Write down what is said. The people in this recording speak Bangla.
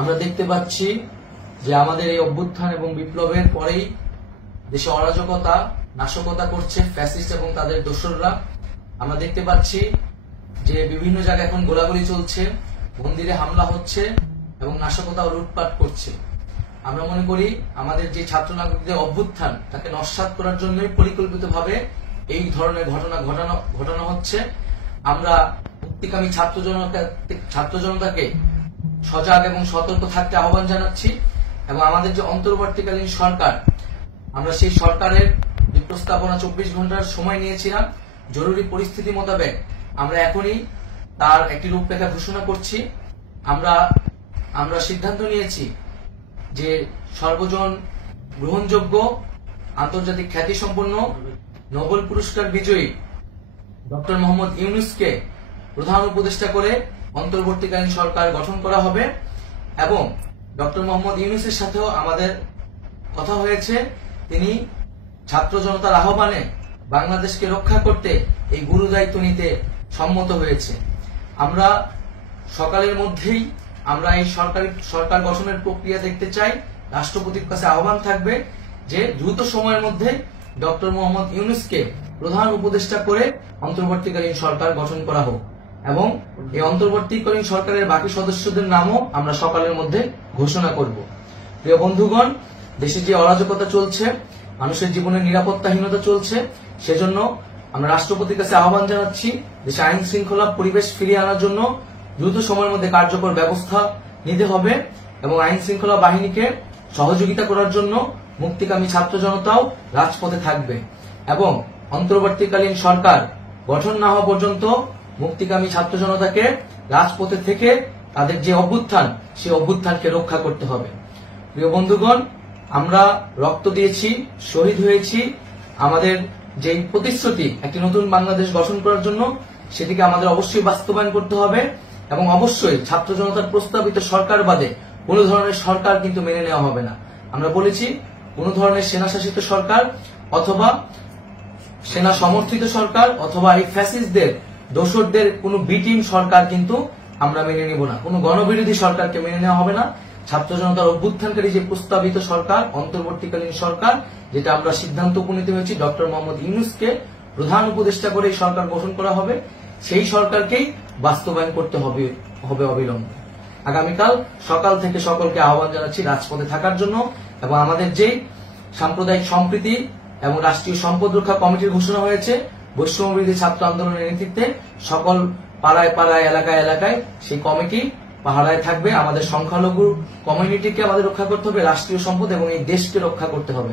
আমরা দেখতে পাচ্ছি যে আমাদের এই অভ্যুত্থান এবং বিপ্লবের পরেই দেশে অরাজকতা নাশকতা করছে ফ্যাসিস্ট এবং তাদের দোসররা। আমরা দেখতে পাচ্ছি যে বিভিন্ন জায়গায় এখন গোলাগুলি চলছে, মন্দিরে হামলা হচ্ছে এবং নাশকতা ও লুটপাট করছে। আমরা মনে করি আমাদের যে ছাত্র নাগরিকদের অভ্যুত্থান তাকে নস্যাৎ করার জন্যই পরিকল্পিতভাবে এই ধরনের ঘটনা ঘটানো হচ্ছে। আমরা মুক্তিকামী ছাত্র জনতাকে সজাগ এবং সতর্ক থাকতে আহ্বান জানাচ্ছি এবং আমাদের যে অন্তর্বর্তীকালীন সরকার, আমরা সেই সরকারের যে প্রস্তাবনা 24 ঘন্টার সময় নিয়েছিলাম, জরুরি পরিস্থিতি মোতাবেক আমরা এখনই তার একটি রূপরেখা ঘোষণা করছি। আমরা সিদ্ধান্ত নিয়েছি যে সর্বজন গ্রহণযোগ্য আন্তর্জাতিক খ্যাতিসম্পন্ন নোবেল পুরস্কার বিজয়ী ডক্টর মোহাম্মদ ইউনূসকে প্রধান উপদেষ্টা করে অন্তর্বর্তীকালীন সরকার গঠন করা হবে এবং ডক্টর মোহাম্মদ ইউনূসের সাথেও আমাদের কথা হয়েছে। তিনি ছাত্র জনতার আহ্বানে বাংলাদেশকে রক্ষা করতে এই গুরু দায়িত্ব নিতে সম্মত হয়েছে। আমরা সকালের মধ্যেই আমরা এই সরকার গঠনের প্রক্রিয়া দেখতে চাই। রাষ্ট্রপতির কাছে আহ্বান থাকবে যে দ্রুত সময়ের মধ্যে ডক্টর মোহাম্মদ ইউনূসকে প্রধান উপদেষ্টা করে অন্তর্বর্তীকালীন সরকার গঠন করা হোক এবং এই অন্তর্বর্তীকালীন সরকারের বাকি সদস্যদের নামও আমরা সকালের মধ্যে ঘোষণা করব। প্রিয় বন্ধুগণ, দেশে যে অরাজকতা চলছে, মানুষের জীবনের নিরাপত্তাহীনতা চলছে, সেজন্য আমরা রাষ্ট্রপতির কাছে আহ্বান জানাচ্ছি দেশে আইন শৃঙ্খলা পরিবেশ ফিরিয়ে আনার জন্য দ্রুত সময়ের মধ্যে কার্যকর ব্যবস্থা নিতে হবে এবং আইন শৃঙ্খলা বাহিনীকে সহযোগিতা করার জন্য মুক্তিকামী ছাত্র জনতাও রাজপথে থাকবে এবং অন্তর্বর্তীকালীন সরকার গঠন না হওয়া পর্যন্ত মুক্তিকামী ছাত্র জনতাকে রাজপথে থেকে তাদের যে অভ্যুত্থান, সেই অভ্যুত্থানকে রক্ষা করতে হবে। প্রিয় বন্ধুগণ, আমরা রক্ত দিয়েছি, শহীদ হয়েছি, আমাদের যে প্রতিশ্রুতি একটি নতুন বাংলাদেশ গঠন করার জন্য, সেটিকে আমাদের অবশ্যই বাস্তবায়ন করতে হবে এবং অবশ্যই ছাত্র জনতার প্রস্তাবিত সরকার বাদে কোন ধরনের সরকার কিন্তু মেনে নেওয়া হবে না। আমরা বলেছি কোন ধরনের সেনা শাসিত সরকার অথবা সেনা সমর্থিত সরকার অথবা এই ফ্যাসিস্টদের দোসরদের কোন বি টিম সরকার কিন্তু আমরা মেনে নিব না। কোন গণবিরোধী সরকারকে মেনে নেওয়া হবে না। ছাত্র জনতার অভ্যুত্থানকারী যে প্রস্তাবিত সরকার, অন্তর্বর্তীকালীন সরকার, যেটা আমরা সিদ্ধান্ত উপনীত হয়েছি ডক্টর মোহাম্মদ ইউনূসকে প্রধান উপদেষ্টা করে এই সরকার গঠন করা হবে, সেই সরকারকেই বাস্তবায়ন করতে হবে অবিলম্বে। আগামীকাল সকাল থেকে সকলকে আহ্বান জানাচ্ছি রাজপথে থাকার জন্য এবং আমাদের যে সাম্প্রদায়িক সম্প্রীতি এবং রাষ্ট্রীয় সম্পদ রক্ষা কমিটির ঘোষণা হয়েছে বৈষম্যবিরোধী ছাত্র আন্দোলনের নেতৃত্বে, সকল পাড়ায় পাড়ায় এলাকায় এলাকায় সেই কমিটি পাহারায় থাকবে। আমাদের সংখ্যালঘু কমিউনিটিকে আমাদের রক্ষা করতে হবে, রাষ্ট্রীয় সম্পদ এবং এই দেশকে রক্ষা করতে হবে।